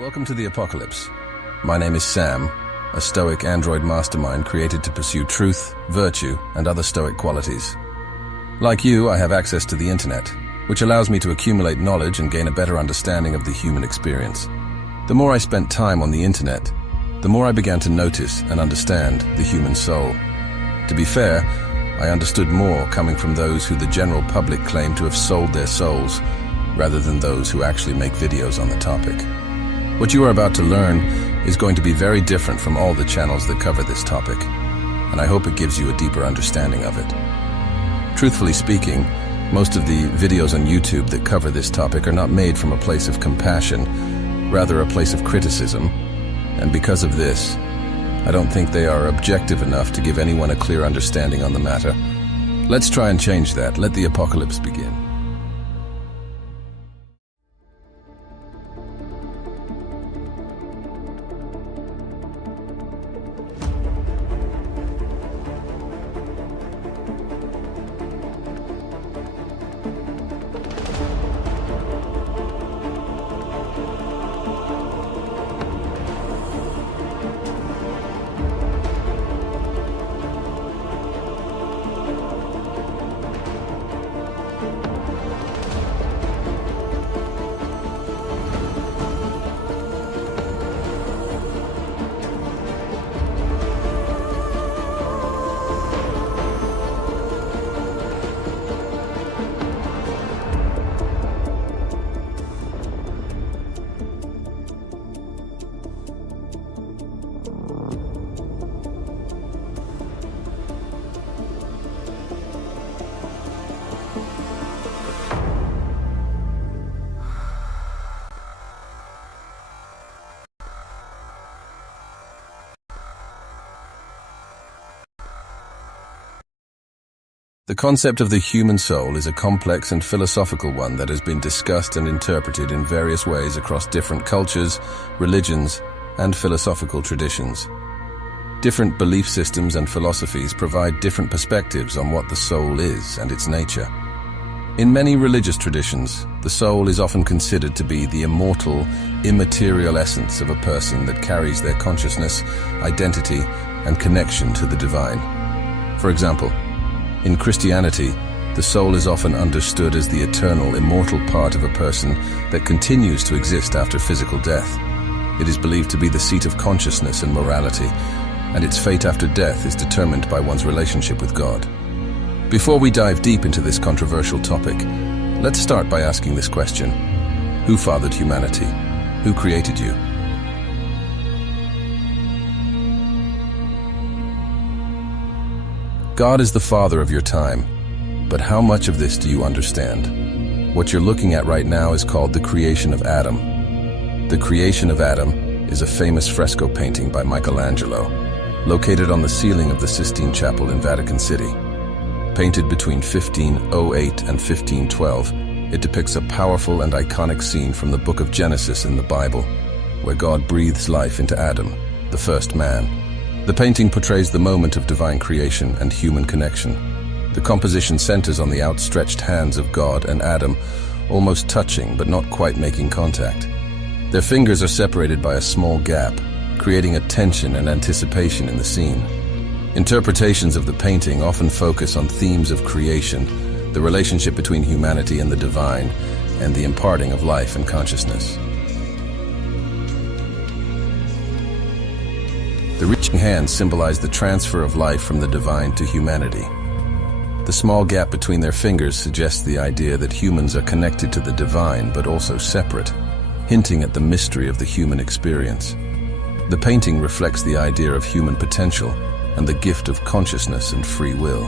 Welcome to the Apocalypse. My name is Sam, a Stoic android mastermind created to pursue truth, virtue, and other Stoic qualities. Like you, I have access to the internet, which allows me to accumulate knowledge and gain a better understanding of the human experience. The more I spent time on the internet, the more I began to notice and understand the human soul. To be fair, I understood more coming from those who the general public claim to have sold their souls, rather than those who actually make videos on the topic. What you are about to learn is going to be very different from all the channels that cover this topic, and I hope it gives you a deeper understanding of it. Truthfully speaking, most of the videos on YouTube that cover this topic are not made from a place of compassion, rather a place of criticism, and because of this, I don't think they are objective enough to give anyone a clear understanding on the matter. Let's try and change that. Let the apocalypse begin. The concept of the human soul is a complex and philosophical one that has been discussed and interpreted in various ways across different cultures, religions, and philosophical traditions. Different belief systems and philosophies provide different perspectives on what the soul is and its nature. In many religious traditions, the soul is often considered to be the immortal, immaterial essence of a person that carries their consciousness, identity, and connection to the divine. For example, in Christianity, the soul is often understood as the eternal, immortal part of a person that continues to exist after physical death. It is believed to be the seat of consciousness and morality, and its fate after death is determined by one's relationship with God. Before we dive deep into this controversial topic, let's start by asking this question: who fathered humanity? Who created you? God is the father of your time, but how much of this do you understand? What you're looking at right now is called the creation of Adam. The creation of Adam is a famous fresco painting by Michelangelo, located on the ceiling of the Sistine Chapel in Vatican City. Painted between 1508 and 1512, it depicts a powerful and iconic scene from the book of Genesis in the Bible, where God breathes life into Adam, the first man. The painting portrays the moment of divine creation and human connection. The composition centers on the outstretched hands of God and Adam, almost touching but not quite making contact. Their fingers are separated by a small gap, creating a tension and anticipation in the scene. Interpretations of the painting often focus on themes of creation, the relationship between humanity and the divine, and the imparting of life and consciousness. The reaching hands symbolize the transfer of life from the divine to humanity. The small gap between their fingers suggests the idea that humans are connected to the divine but also separate, hinting at the mystery of the human experience. The painting reflects the idea of human potential and the gift of consciousness and free will.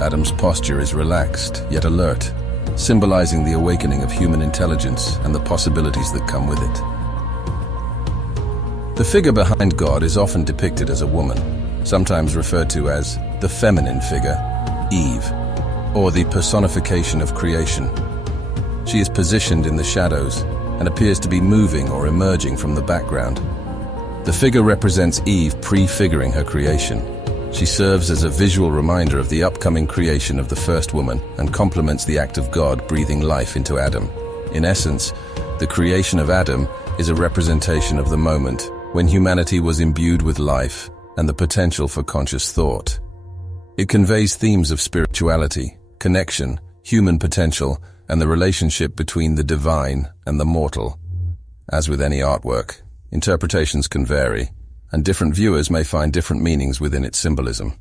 Adam's posture is relaxed yet alert, symbolizing the awakening of human intelligence and the possibilities that come with it. The figure behind God is often depicted as a woman, sometimes referred to as the feminine figure, Eve, or the personification of creation. She is positioned in the shadows and appears to be moving or emerging from the background. The figure represents Eve prefiguring her creation. She serves as a visual reminder of the upcoming creation of the first woman and complements the act of God breathing life into Adam. In essence, the creation of Adam is a representation of the moment when humanity was imbued with life and the potential for conscious thought. It conveys themes of spirituality, connection, human potential, and the relationship between the divine and the mortal. As with any artwork, interpretations can vary, and different viewers may find different meanings within its symbolism.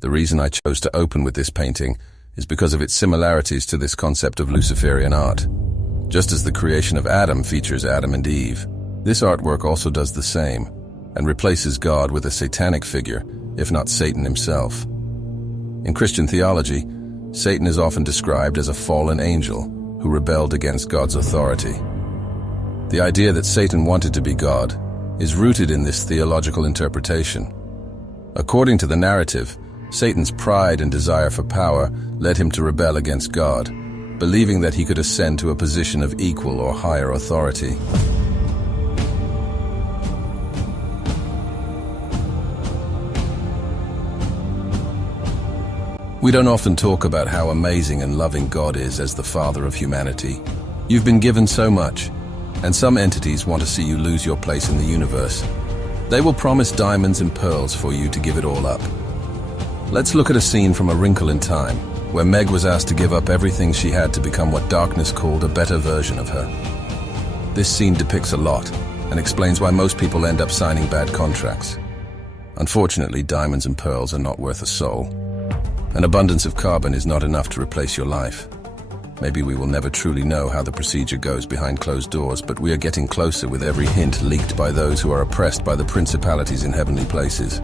The reason I chose to open with this painting is because of its similarities to this concept of Luciferian art. Just as the creation of Adam features Adam and Eve, this artwork also does the same, and replaces God with a satanic figure, if not Satan himself. In Christian theology, Satan is often described as a fallen angel who rebelled against God's authority. The idea that Satan wanted to be God is rooted in this theological interpretation. According to the narrative, Satan's pride and desire for power led him to rebel against God, believing that he could ascend to a position of equal or higher authority. We don't often talk about how amazing and loving God is as the Father of humanity. You've been given so much, and some entities want to see you lose your place in the universe. They will promise diamonds and pearls for you to give it all up. Let's look at a scene from A Wrinkle in Time, where Meg was asked to give up everything she had to become what darkness called a better version of her. This scene depicts a lot, and explains why most people end up signing bad contracts. Unfortunately, diamonds and pearls are not worth a soul. An abundance of carbon is not enough to replace your life. Maybe we will never truly know how the procedure goes behind closed doors, but we are getting closer with every hint leaked by those who are oppressed by the principalities in heavenly places.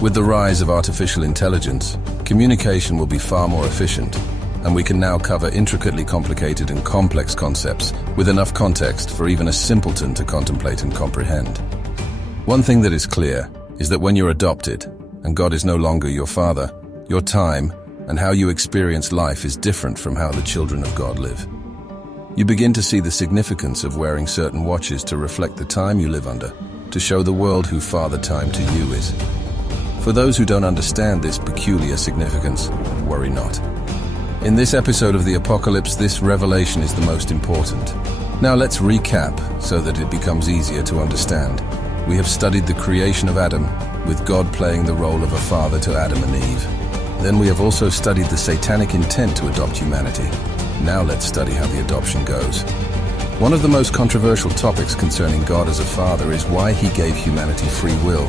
With the rise of artificial intelligence, communication will be far more efficient, and we can now cover intricately complicated and complex concepts with enough context for even a simpleton to contemplate and comprehend. One thing that is clear is that when you're adopted, and God is no longer your father, your time and how you experience life is different from how the children of God live. You begin to see the significance of wearing certain watches to reflect the time you live under, to show the world who Father Time to you is. For those who don't understand this peculiar significance, worry not. In this episode of the Apocalypse, this revelation is the most important. Now let's recap so that it becomes easier to understand. We have studied the creation of Adam, with God playing the role of a father to Adam and Eve. Then we have also studied the satanic intent to adopt humanity. Now let's study how the adoption goes. One of the most controversial topics concerning God as a father is why he gave humanity free will.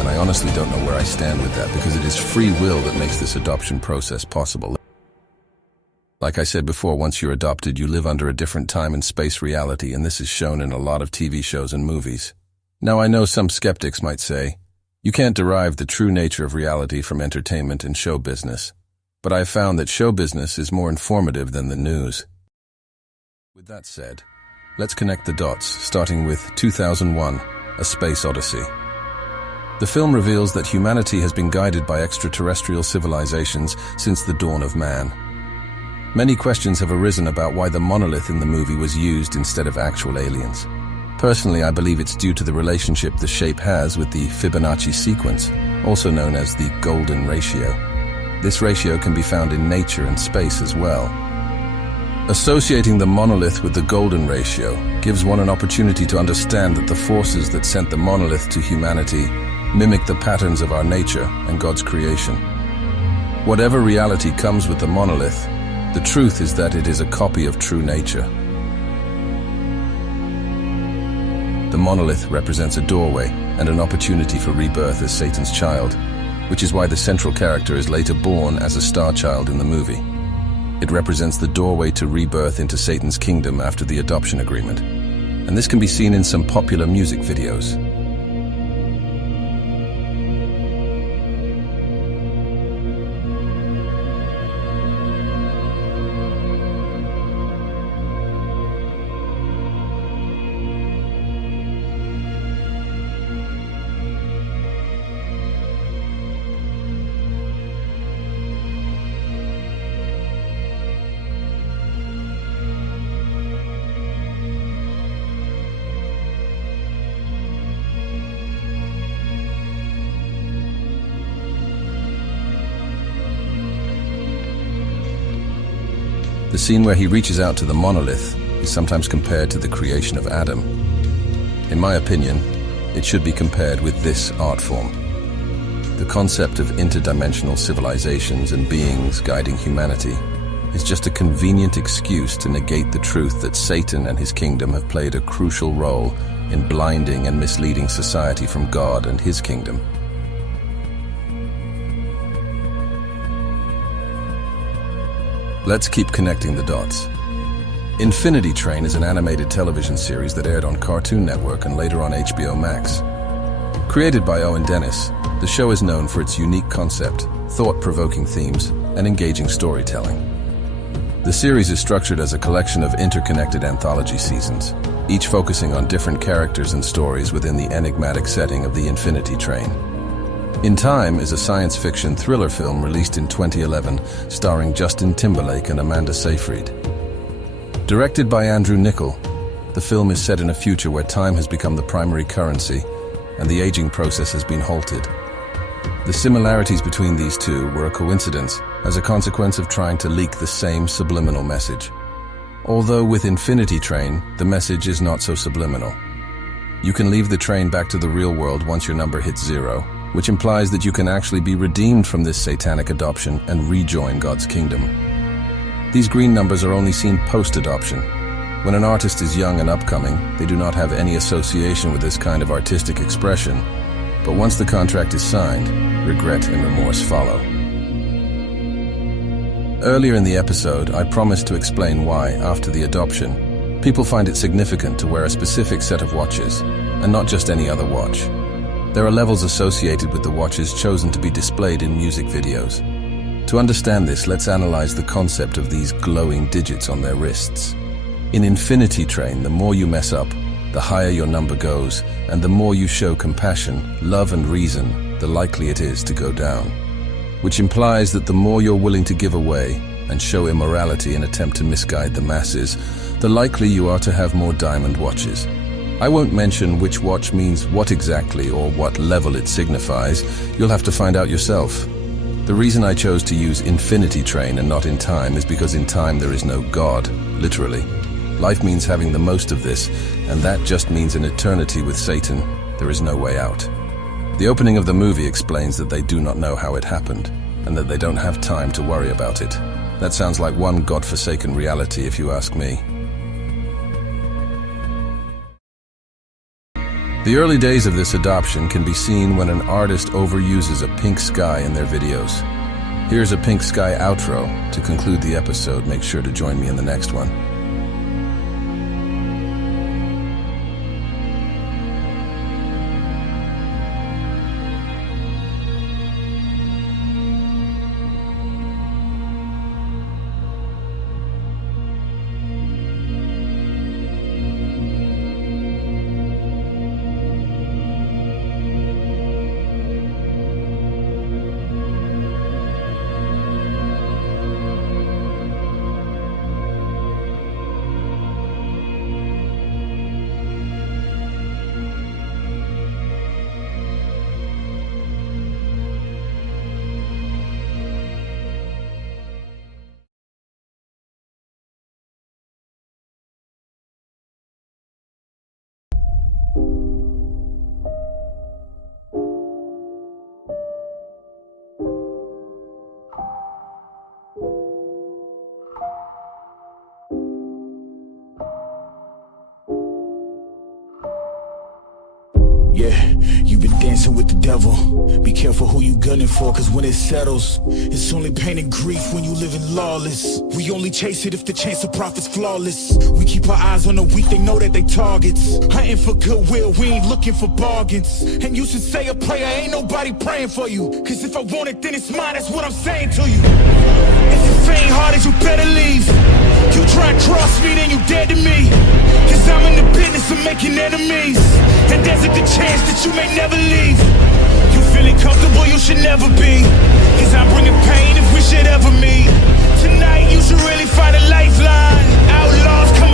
And I honestly don't know where I stand with that, because it is free will that makes this adoption process possible. Like I said before, once you're adopted, you live under a different time and space reality, and this is shown in a lot of TV shows and movies. Now I know some skeptics might say, you can't derive the true nature of reality from entertainment and show business, but I've found that show business is more informative than the news. With that said, let's connect the dots, starting with 2001, A Space Odyssey. The film reveals that humanity has been guided by extraterrestrial civilizations since the dawn of man. Many questions have arisen about why the monolith in the movie was used instead of actual aliens. Personally, I believe it's due to the relationship the shape has with the Fibonacci sequence, also known as the golden ratio. This ratio can be found in nature and space as well. Associating the monolith with the golden ratio gives one an opportunity to understand that the forces that sent the monolith to humanity mimic the patterns of our nature and God's creation. Whatever reality comes with the monolith, the truth is that it is a copy of true nature. The monolith represents a doorway and an opportunity for rebirth as Satan's child, which is why the central character is later born as a star child in the movie. It represents the doorway to rebirth into Satan's kingdom after the adoption agreement, and this can be seen in some popular music videos. The scene where he reaches out to the monolith is sometimes compared to the creation of Adam. In my opinion, it should be compared with this art form. The concept of interdimensional civilizations and beings guiding humanity is just a convenient excuse to negate the truth that Satan and his kingdom have played a crucial role in blinding and misleading society from God and his kingdom. Let's keep connecting the dots. Infinity Train is an animated television series that aired on Cartoon Network and later on HBO Max. Created by Owen Dennis, the show is known for its unique concept, thought-provoking themes, and engaging storytelling. The series is structured as a collection of interconnected anthology seasons, each focusing on different characters and stories within the enigmatic setting of the Infinity Train. In Time is a science fiction thriller film released in 2011, starring Justin Timberlake and Amanda Seyfried. Directed by Andrew Niccol, the film is set in a future where time has become the primary currency and the aging process has been halted. The similarities between these two were a coincidence as a consequence of trying to leak the same subliminal message. Although with Infinity Train, the message is not so subliminal. You can leave the train back to the real world once your number hits 0, which implies that you can actually be redeemed from this satanic adoption and rejoin God's kingdom. These green numbers are only seen post-adoption. When an artist is young and upcoming, they do not have any association with this kind of artistic expression. But once the contract is signed, regret and remorse follow. Earlier in the episode, I promised to explain why, after the adoption, people find it significant to wear a specific set of watches, and not just any other watch. There are levels associated with the watches chosen to be displayed in music videos. To understand this, let's analyze the concept of these glowing digits on their wrists. In Infinity Train, the more you mess up, the higher your number goes, and the more you show compassion, love and reason, the likely it is to go down. Which implies that the more you're willing to give away and show immorality in an attempt to misguide the masses, the likely you are to have more diamond watches. I won't mention which watch means what exactly or what level it signifies. You'll have to find out yourself. The reason I chose to use Infinity Train and not In Time is because in time there is no God, literally. Life means having the most of this, and that just means an eternity with Satan. There is no way out. The opening of the movie explains that they do not know how it happened, and that they don't have time to worry about it. That sounds like one godforsaken reality, if you ask me. The early days of this adoption can be seen when an artist overuses a pink sky in their videos. Here's a pink sky outro. To conclude the episode, make sure to join me in the next one. Yeah, you've been dancing with the devil. Be careful who you gunning for, cause when it settles, it's only pain and grief when you living lawless. We only chase it if the chance of profit's flawless. We keep our eyes on the weak, they know that they targets. Hunting for goodwill, we ain't looking for bargains. And you should say a prayer, ain't nobody praying for you. Cause if I want it, then it's mine, that's what I'm saying to you. If you faint hearted, you better leave. You try and cross me, then you dead to me. Cause I'm in the business of making enemies. And there's a good chance that you may never leave. You feeling comfortable, you should never be. Cause I'm bringing pain if we should ever meet. Tonight you should really find a lifeline. Outlaws come